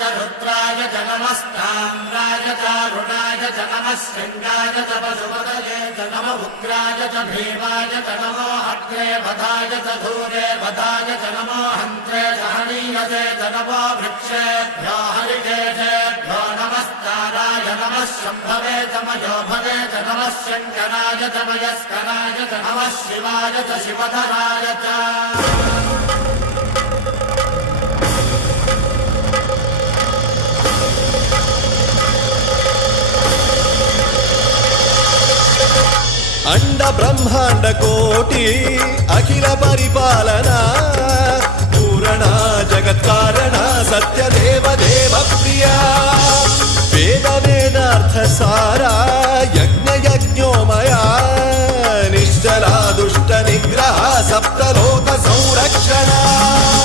च रुद्राय च नमस्ताम्राय च अरुणाय च नमः शृङ्गाय च पशुपतये च नमः उग्राय च भीमाय च नमो अग्रे वधाय च धूरे वधाय च नमो हन्त्रे च हनीयसे च नमो वृक्षेभ्यो हरिकेशेभ्यो नमस्काराय नमः शम्भवे च मयोभवे च नमः शङ्कराय च मयस्कराय च नमः शिवाय च शिवधराय च अंड ब्रह्मांड कोटि अखिल परिपालना पूरणा जगत्कारणा सत्यदेव देव प्रिया वेद वेदार्थ सारा